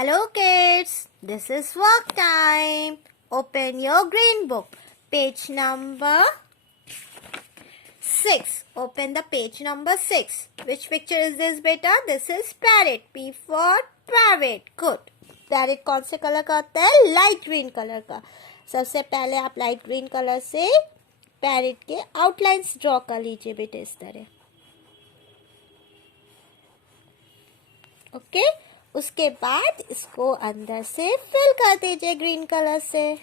Hello kids, this is work time. Open your green book. Page number 6. Open the page number 6. Which picture is this beta? This is parrot. P for parrot. Good. Parrot कौन से कलर का होता है? Light green colour का. सबसे पहले आप light green colour से पैरेट के आउटलाइंस ड्रॉ कर लीजिए बेटे इस तरह. ओके उसके बाद इसको अंदर से फिल कर दीजिए ग्रीन कलर से.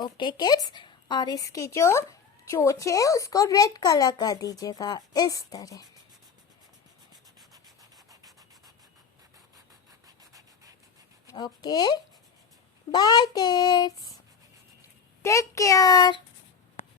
ओके किड्स, और इसकी जो चोंच है उसको रेड कलर कर दीजिएगा इस तरह. Okay bye kids.